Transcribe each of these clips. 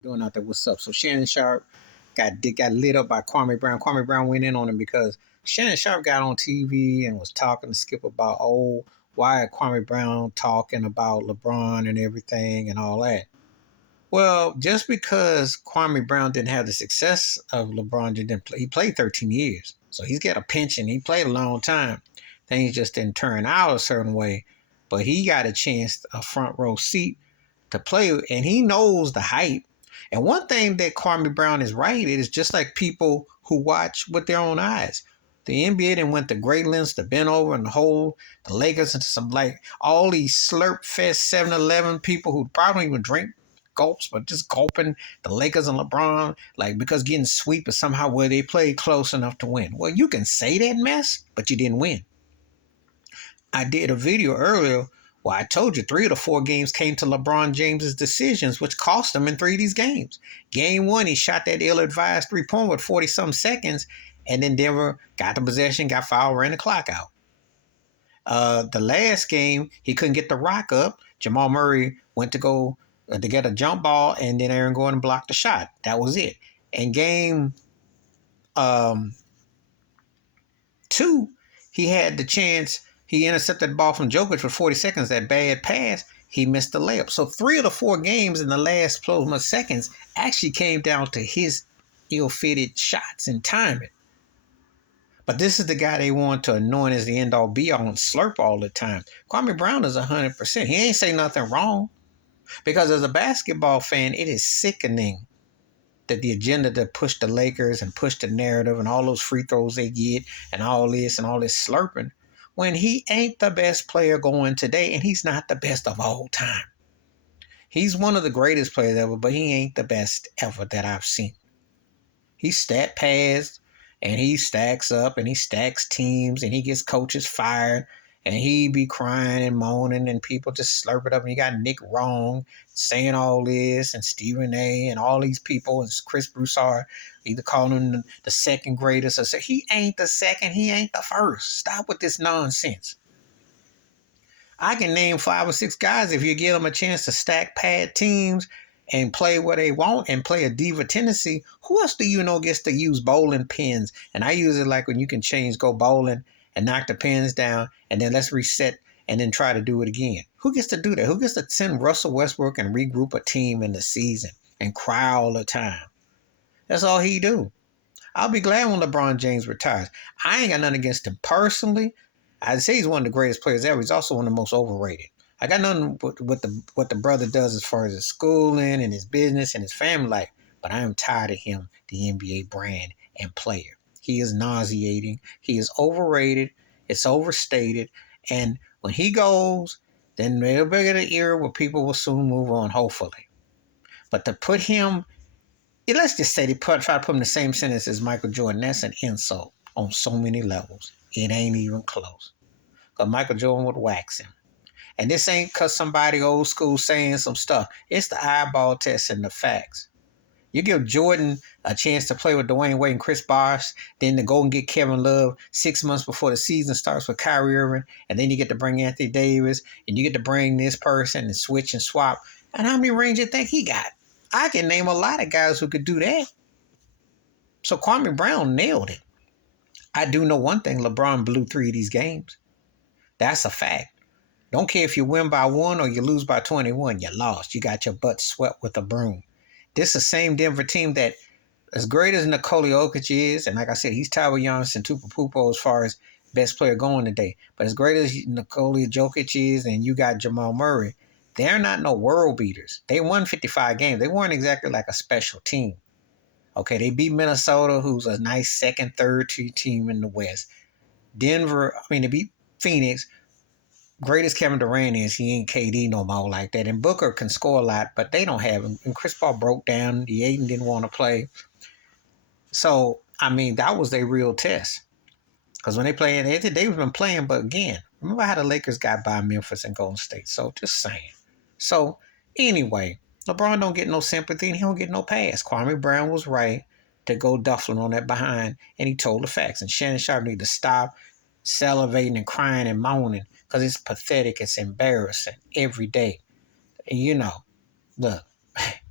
Doing out there, what's up? So Shannon Sharp got lit up by Kwame Brown. Kwame Brown went in on him because Shannon Sharp got on TV and was talking to Skip about, why Kwame Brown talking about LeBron and everything and all that. Well, just because Kwame Brown didn't have the success of LeBron, didn't play, he played 13 years, so he's got a pension. He played a long time. Things just didn't turn out a certain way, but he got a chance, a front row seat to play, and he knows the hype. And one thing that Kwame Brown is right, it is just like people who watch with their own eyes. The NBA then went to great lengths to bend over and hold the Lakers into some, like, all these slurp fest 7-Eleven people who probably even drink gulps, but just gulping the Lakers and LeBron, like, because getting sweep is somehow where they played close enough to win. Well, you can say that mess, but you didn't win. I did a video earlier where I told you 3 of the 4 games came to LeBron James's decisions, which cost him in 3 of these games. Game 1, he shot that ill-advised three-point with 40-some seconds, and then Denver got the possession, got fouled, ran the clock out. The last game, he couldn't get the rock up. Jamal Murray went to go to get a jump ball, and then Aaron Gordon blocked the shot. That was it. And game 2, he had the chance. He intercepted the ball from Jokic for 40 seconds, that bad pass. He missed the layup. So 3 of the 4 games in the last close seconds actually came down to his ill-fitted shots and timing. But this is the guy they want to anoint as the end-all be-all and slurp all the time. Kwame Brown is 100%. He ain't say nothing wrong. Because as a basketball fan, it is sickening that the agenda to push the Lakers and push the narrative and all those free throws they get and all this slurping, when he ain't the best player going today, and he's not the best of all time. He's one of the greatest players ever, but he ain't the best ever that I've seen. He stat pads, and he stacks up, and he stacks teams, and he gets coaches fired, and he be crying and moaning, and people just slurp it up. And you got Nick Wrong saying all this, and Stephen A. and all these people, and Chris Broussard either calling him the second greatest or say he ain't the second, he ain't the first. Stop with this nonsense. I can name 5 or 6 guys if you give them a chance to stack pad teams and play what they want and play a diva tendency. Who else do you know gets to use bowling pins? And I use it like when you can go bowling and knock the pins down and then let's reset and then try to do it again. Who gets to do that? Who gets to send Russell Westbrook and regroup a team in the season and cry all the time? That's all he do. I'll be glad when LeBron James retires. I ain't got nothing against him personally. I'd say he's one of the greatest players ever. He's also one of the most overrated. I got nothing with what the brother does as far as his schooling and his business and his family life, but I am tired of him, the NBA brand and player. He is nauseating. He is overrated. It's overstated. And when he goes, then there'll be an era where people will soon move on, hopefully. But to put him, let's just say try to put him in the same sentence as Michael Jordan, that's an insult on so many levels. It ain't even close. Because Michael Jordan would wax him. And this ain't because somebody old school saying some stuff. It's the eyeball test and the facts. You give Jordan a chance to play with Dwayne Wade and Chris Bosh, then to go and get Kevin Love 6 months before the season starts with Kyrie Irving, and then you get to bring Anthony Davis, and you get to bring this person and switch and swap. And how many rings you think he got? I can name a lot of guys who could do that. So Kwame Brown nailed it. I do know one thing, LeBron blew 3 of these games. That's a fact. Don't care if you win by 1 or you lose by 21. You lost. You got your butt swept with a broom. This is the same Denver team that, as great as Nikola Jokic is, and like I said, he's tied with Giannis Antetokounmpo as far as best player going today. But as great as Nikola Jokic is, and you got Jamal Murray, they're not no world beaters. They won 55 games. They weren't exactly like a special team. Okay, they beat Minnesota, who's a nice second, third team in the West. They beat Phoenix. Great as Kevin Durant is, he ain't KD no more like that. And Booker can score a lot, but they don't have him. And Chris Paul broke down. The Aiden didn't want to play. So, that was their real test. Because when they played, they've been playing, but again, remember how the Lakers got by Memphis and Golden State. So, just saying. So, anyway, LeBron don't get no sympathy and he don't get no pass. Kwame Brown was right to go duffling on that behind, and he told the facts. And Shannon Sharp need to stop salivating and crying and moaning because it's pathetic. It's embarrassing every day. And look,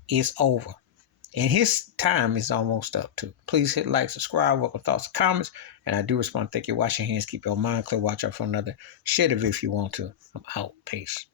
it's over. And his time is almost up too. Please hit like, subscribe, welcome thoughts, comments. And I do respond. Thank you. Wash your hands. Keep your mind clear. Watch out for another shit if you want to. I'm out. Peace.